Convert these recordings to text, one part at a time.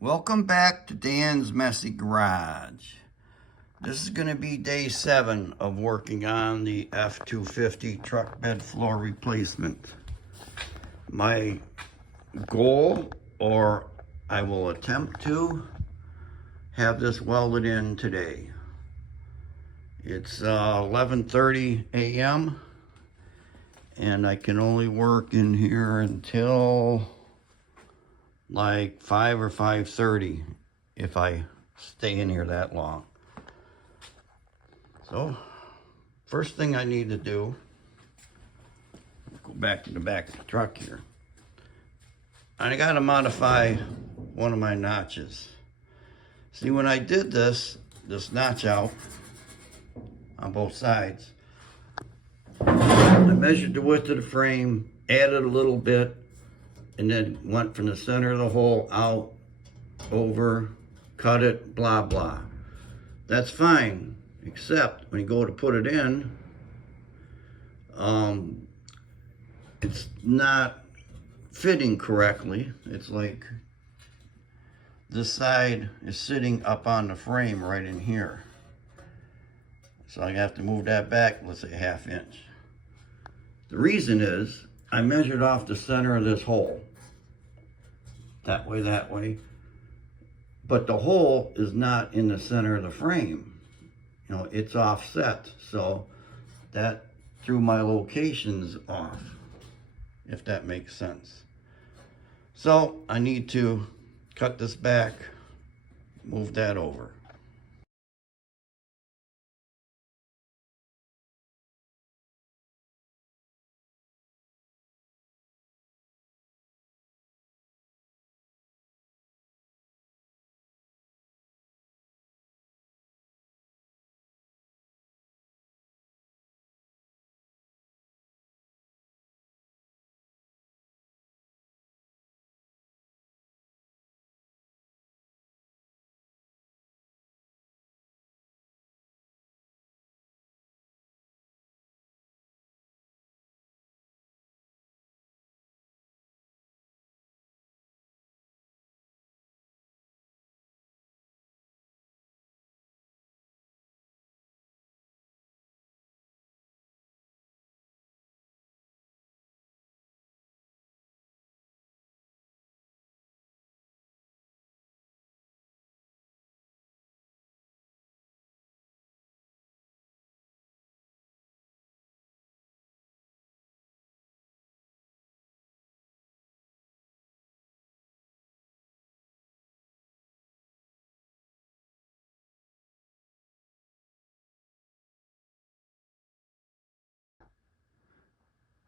Welcome back to Dan's Messy Garage. This is going to be day 7 of working on the F250 truck bed floor replacement. My goal, or I will attempt to, have this welded in today. It's 11:30 a.m. and I can only work in here until like 5 or 5:30 if I stay in here that long. So first thing I need to do, go back to the back of the truck here. I got to modify one of my notches. See, when I did this notch out on both sides, I measured the width of the frame, added a little bit, and then went from the center of the hole out, over, cut it, blah, blah. That's fine, except when you go to put it in, it's not fitting correctly. It's like this side is sitting up on the frame right in here. So I have to move that back, let's say 1/2 inch. The reason is I measured off the center of this hole. That way. But the hole is not in the center of the frame. You know, it's offset. So that threw my locations off, if that makes sense. So I need to cut this back, move that over.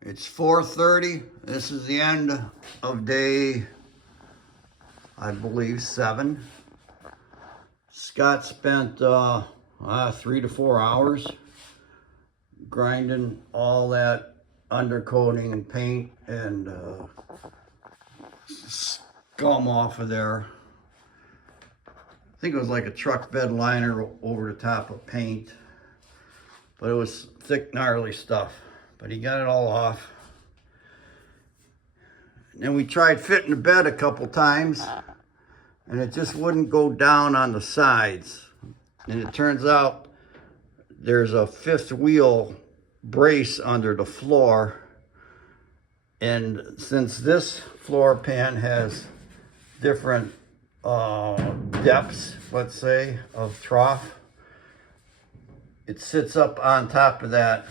It's 4:30. This is the end of day, I believe, 7. Scott spent 3 to 4 hours grinding all that undercoating and paint and scum off of there. I think it was like a truck bed liner over the top of paint, but it was thick, gnarly stuff. But he got it all off. And then we tried fitting the bed a couple times, and it just wouldn't go down on the sides. And it turns out there's a 5th wheel brace under the floor. And since this floor pan has different depths, let's say, of trough, it sits up on top of that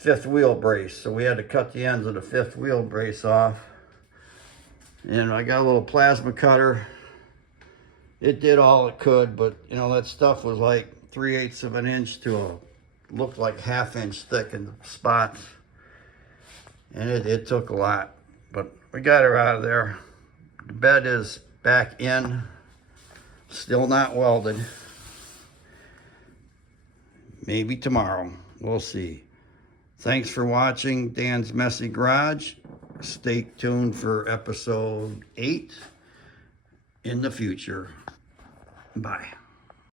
5th wheel brace. So we had to cut the ends of the 5th wheel brace off. And I got a little plasma cutter. It did all it could, but you know, that stuff was like 3/8 of an inch to looked like 1/2 inch thick in spots. And it took a lot, but we got her out of there. The bed is back in, still not welded. Maybe tomorrow, we'll see. Thanks for watching Dan's Messy Garage. Stay tuned for episode 8 in the future. Bye.